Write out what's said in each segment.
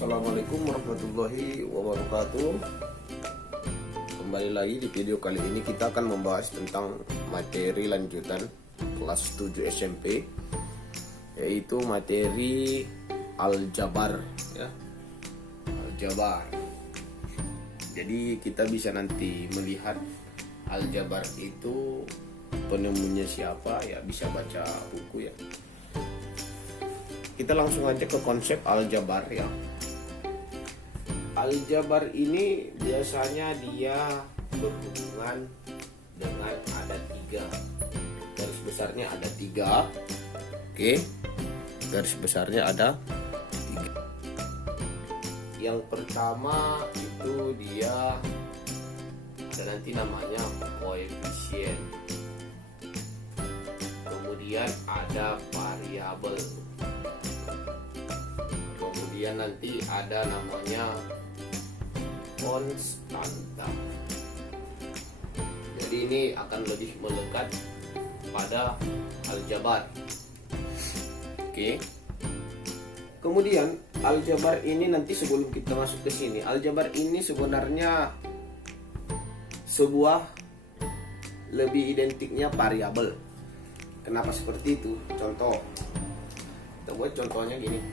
Assalamualaikum warahmatullahi wabarakatuh. Kembali lagi di video kali ini kita akan membahas tentang materi lanjutan kelas 7 SMP, yaitu materi aljabar ya. Aljabar. Jadi kita bisa nanti melihat aljabar itu penemunya siapa ya, bisa baca buku ya. Kita langsung aja ke konsep aljabar ya. Aljabar ini biasanya dia berhubungan dengan ada 3. Garis besarnya ada 3. Oke. Garis besarnya ada 3. Yang pertama itu dia ada nanti namanya koefisien. Kemudian ada variabel. Kemudian nanti ada namanya konstanta. Jadi ini akan lebih melekat pada aljabar. Oke. Kemudian aljabar ini nanti sebelum kita masuk ke sini, aljabar ini sebenarnya sebuah lebih identiknya variabel. Kenapa seperti itu? Contoh. Kita buat contohnya gini.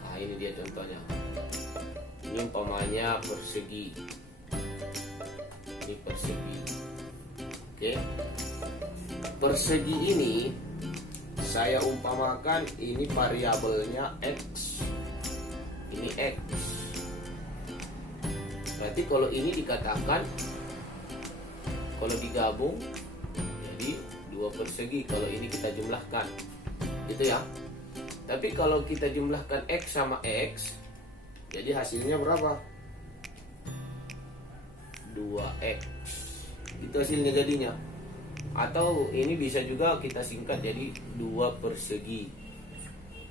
Nah, ini dia contohnya. Ini umpamanya persegi. Ini persegi. Oke. Persegi ini saya umpamakan ini variabelnya X. Ini X. Berarti kalau ini dikatakan kalau digabung jadi 2 persegi kalau ini kita jumlahkan. Gitu ya. Tapi kalau kita jumlahkan X sama X, jadi hasilnya berapa? 2X. Itu hasilnya jadinya. Atau ini bisa juga kita singkat jadi 2 persegi.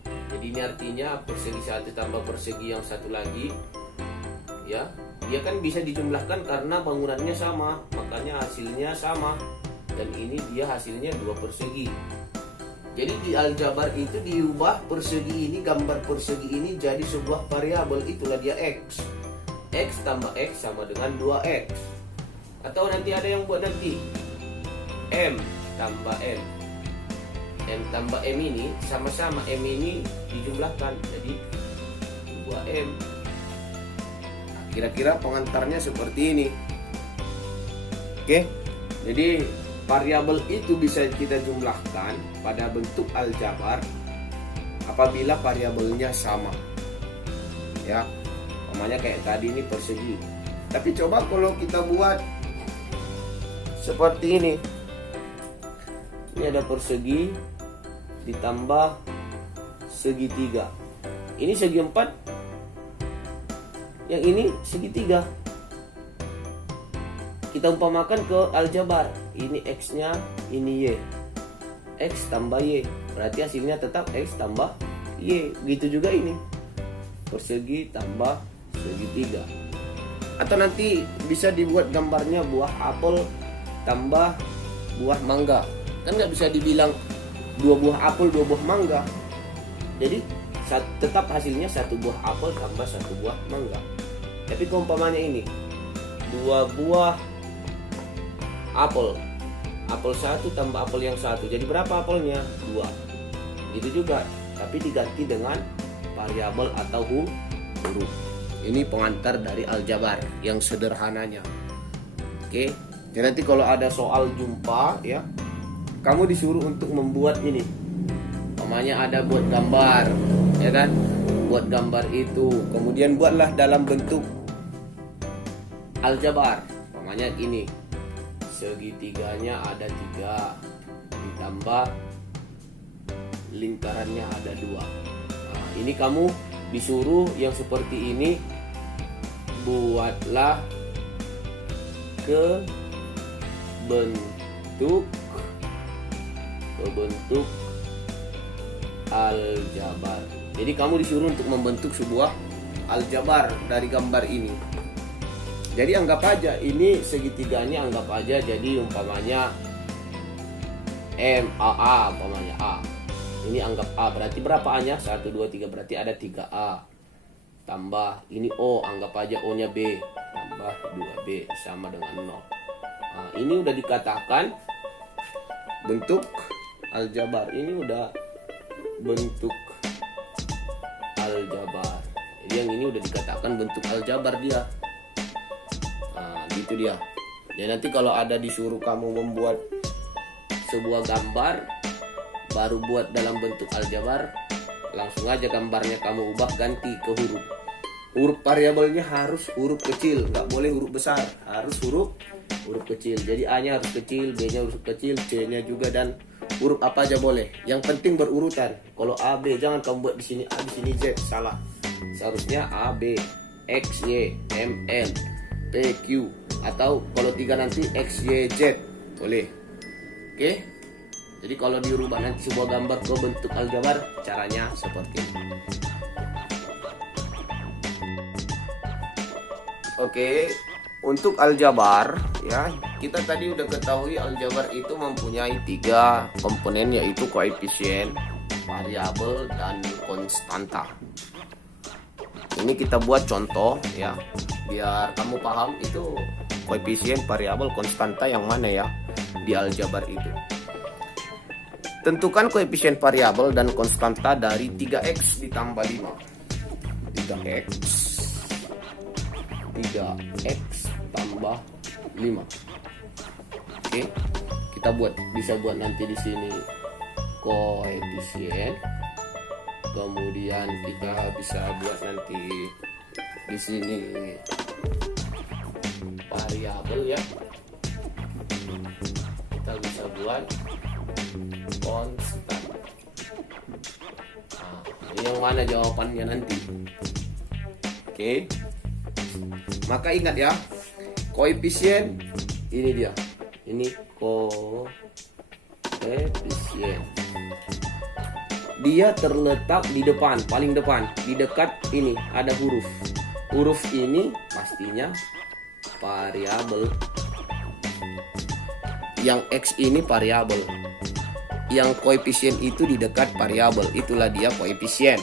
Jadi ini artinya persegi 1 tambah persegi yang satu lagi. Ya, dia kan bisa dijumlahkan karena bangunannya sama, makanya hasilnya sama. Dan ini dia hasilnya 2 persegi. Jadi di aljabar itu diubah persegi ini, gambar persegi ini jadi sebuah variabel, itulah dia X. X tambah X sama dengan 2X. Atau nanti ada yang buat nanti M tambah M. M tambah M ini sama-sama M ini dijumlahkan jadi 2M. Nah, kira-kira pengantarnya seperti ini. Oke. Jadi variabel itu bisa kita jumlahkan pada bentuk aljabar apabila variabelnya sama. Ya, namanya kayak tadi ini persegi. Tapi coba kalau kita buat seperti ini. Ini ada persegi ditambah segitiga. Ini segi 4. Yang ini segitiga. Kita umpamakan ke aljabar. Ini X-nya, ini Y. X tambah Y. Berarti hasilnya tetap X tambah Y. Gitu juga ini. Persegi tambah segitiga. Atau nanti bisa dibuat gambarnya buah apel tambah buah mangga. Kan nggak bisa dibilang 2 buah apel, 2 buah mangga. Jadi tetap hasilnya 1 buah apel tambah 1 buah mangga. Tapi umpamanya ini 2 buah apel. Apel 1 tambah apel yang 1. Jadi berapa apelnya? 2. Gitu juga. Tapi diganti dengan variabel atau huruf. Ini pengantar dari aljabar yang sederhananya. Oke. Jadi nanti kalau ada soal jumpa ya, kamu disuruh untuk membuat ini. Namanya ada buat gambar, ya kan? Buat gambar itu. Kemudian buatlah dalam bentuk aljabar. Namanya ini. Segitiganya ada 3 ditambah lingkarannya ada 2. Nah, ini kamu disuruh yang seperti ini, buatlah ke bentuk aljabar. Jadi kamu disuruh untuk membentuk sebuah aljabar dari gambar ini. Jadi anggap aja ini segitiganya, anggap aja jadi umpamanya MAA umpamanya A. Ini anggap A, berarti berapa A-nya? 1, 2, 3, berarti ada 3A. Tambah, ini O, anggap aja O-nya B. Tambah 2B sama dengan 0. Nah, ini udah dikatakan bentuk aljabar. Ini udah bentuk aljabar. Jadi yang ini udah dikatakan bentuk aljabar dia. Nah, gitu dia. Dan nanti kalau ada disuruh kamu membuat sebuah gambar, baru buat dalam bentuk aljabar, langsung aja gambarnya kamu ubah, ganti ke huruf. Huruf variabelnya harus huruf kecil, nggak boleh huruf besar, harus huruf kecil. Jadi A-nya harus kecil, B-nya harus kecil, C-nya juga, dan huruf apa aja boleh. Yang penting berurutan. Kalau A, B, jangan kamu buat di sini A, di sini Z, salah. Seharusnya A, B, X, Y, M, N, P, Q, atau kalau 3 nanti X, Y, Z, boleh. Oke? Jadi kalau dirubah nanti sebuah gambar ke bentuk aljabar, caranya seperti ini. Oke, untuk aljabar ya, kita tadi udah ketahui aljabar itu mempunyai 3 komponen, yaitu koefisien, variabel, dan konstanta. Ini kita buat contoh ya, biar kamu paham itu koefisien, variabel, konstanta yang mana ya di aljabar itu. Tentukan koefisien variabel dan konstanta dari 3x ditambah 5. 3x tambah 5. Oke, kita bisa buat nanti di sini koefisien. Kemudian kita bisa buat nanti di sini variabel ya. Kita bisa buat konstan. Nah, ini yang mana jawabannya nanti? Oke. Maka ingat ya, koefisien ini dia. Ini koefisien. Dia terletak di depan, paling depan, di dekat ini ada huruf. Huruf ini pastinya variabel. Yang X ini variabel. Yang koefisien itu di dekat variabel, itulah dia koefisien.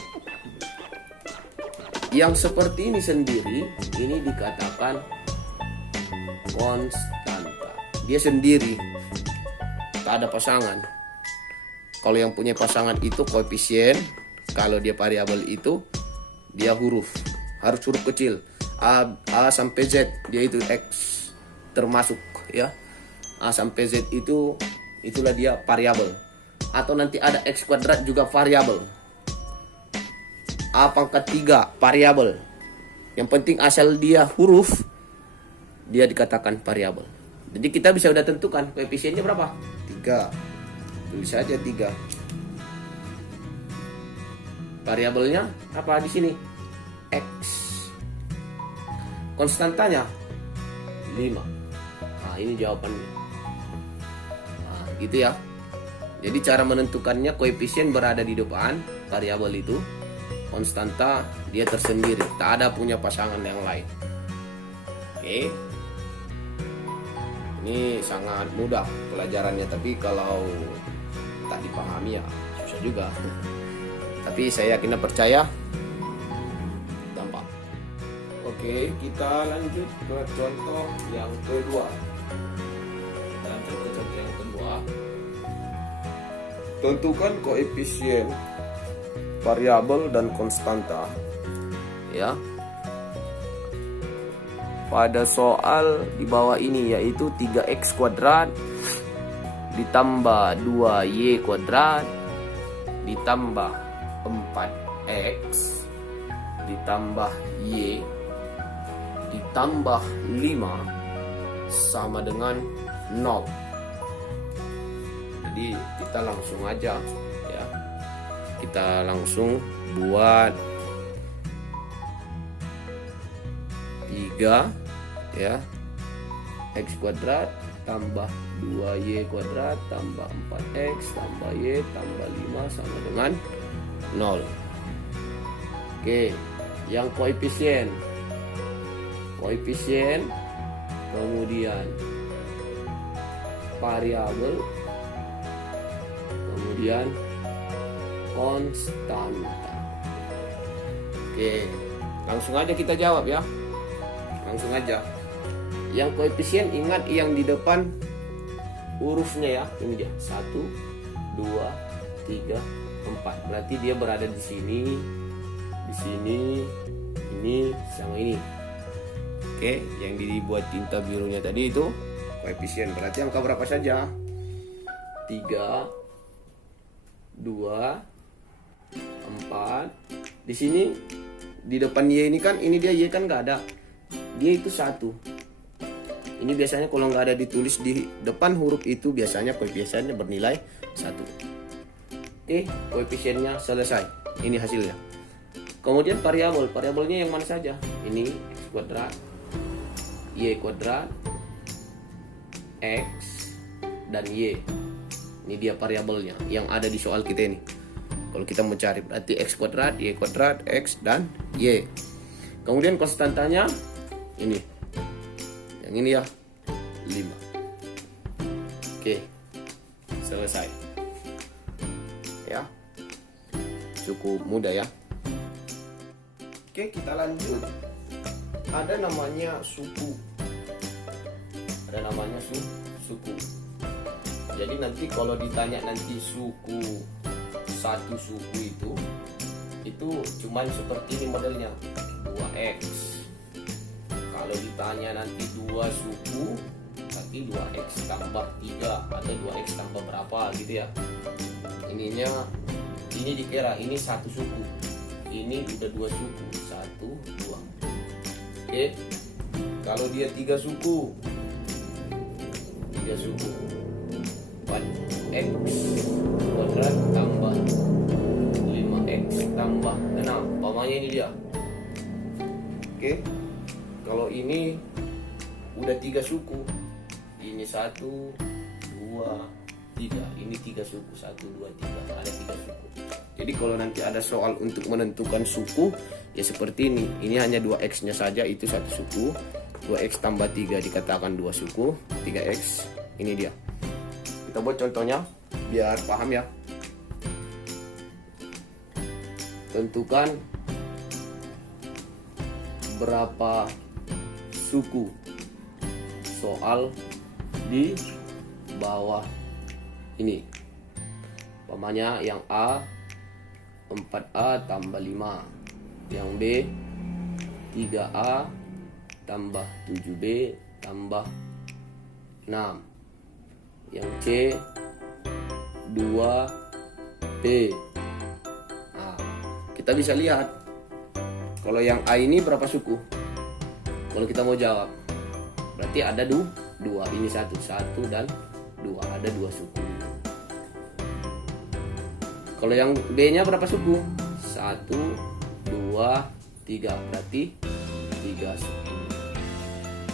Yang seperti ini sendiri, ini dikatakan konstanta. Dia sendiri, tak ada pasangan. Kalau yang punya pasangan itu koefisien, kalau dia variabel itu dia huruf, harus huruf kecil. A sampai Z, dia itu X termasuk ya. A sampai Z itulah dia variabel. Atau nanti ada X kuadrat juga variabel. A pangkat 3 variabel. Yang penting asal dia huruf, dia dikatakan variabel. Jadi kita bisa udah tentukan koefisiennya berapa? 3. Tulis saja 3. Variabelnya apa di sini? X. Konstantanya 5. Nah, ini jawabannya. Nah, gitu ya. Jadi cara menentukannya, koefisien berada di depan variabel itu. Konstanta dia tersendiri, tak ada punya pasangan yang lain. Oke. Ini sangat mudah pelajarannya, tapi kalau tak dipahami ya susah juga. Tapi saya yakin dan percaya gampang. Oke, kita lanjut ke contoh yang kedua. Tentukan koefisien, variabel, dan konstanta ya pada soal di bawah ini, yaitu 3x kuadrat ditambah 2y kuadrat ditambah 4x ditambah y ditambah 5 sama dengan 0. Jadi kita langsung aja ya, kita langsung buat 3 ya, x kuadrat tambah 2y kuadrat tambah 4x tambah y tambah 5 sama dengan 0. Oke, yang koefisien, kemudian variabel, kemudian konstanta. Oke, langsung aja kita jawab ya. Langsung aja. Yang koefisien ingat yang di depan hurufnya ya. Ini dia 1, 2, 3, 4. Berarti dia berada di sini, ini sama ini. Oke, yang dibuat tinta birunya tadi itu koefisien. Berarti angka berapa saja? 3, 2, 4. Di sini di depan Y ini kan, ini dia Y kan nggak ada. Dia itu 1. Ini biasanya kalau nggak ada ditulis di depan huruf itu, biasanya koefisiennya bernilai 1. Oke, koefisiennya selesai. Ini hasilnya. Kemudian variabelnya yang mana saja? Ini X kuadrat, Y kuadrat, X, dan Y. Ini dia variabelnya yang ada di soal kita ini. Kalau kita mau cari berarti X kuadrat, Y kuadrat, X, dan Y. Kemudian konstantanya ini. Yang ini ya, 5. Oke, selesai. Ya, cukup mudah ya. Oke, kita lanjut. Ada namanya suku. Ada namanya suku. Jadi nanti kalau ditanya nanti suku, satu suku itu cuman seperti ini modelnya, 2x. Kalau ditanya nanti 2 suku, berarti 2x tambah 3 atau 2x tambah berapa gitu ya. Ini dikira ini satu suku, ini udah 2 suku, 1, 2. Oke, kalau dia 3 suku, 4x kuadrat tambah 5x tambah 6. Pamannya ini dia. Oke, kalau ini udah 3 suku, ini 1, 2, 3. Ini 3 suku, 1, 2, 3. Ada 3 suku. Jadi kalau nanti ada soal untuk menentukan suku, ya seperti ini. Ini hanya 2x nya saja, itu satu suku. 2x tambah 3 dikatakan 2 suku. 3x, ini dia. Kita buat contohnya biar paham ya. Tentukan berapa suku. Soal di bawah ini. Umpamanya yang A 4A tambah 5, yang B 3A tambah 7B tambah 6, yang C 2B. Nah, kita bisa lihat kalau yang A ini berapa suku. Kalau kita mau jawab berarti ada 2. Ini 1 dan 2, ada 2 suku. Kalau yang B nya berapa suku? 1, 2, 3, berarti 3 suku.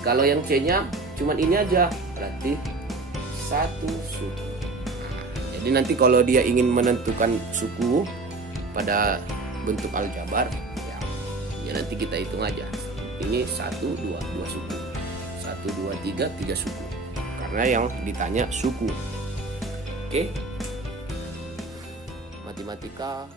Kalau yang C nya cuman ini aja, berarti 1 suku. Jadi nanti kalau dia ingin menentukan suku pada bentuk aljabar, ya nanti kita hitung aja. Ini 1, 2 suku. 1, 2, 3 suku. Karena yang ditanya suku. Oke. Matematika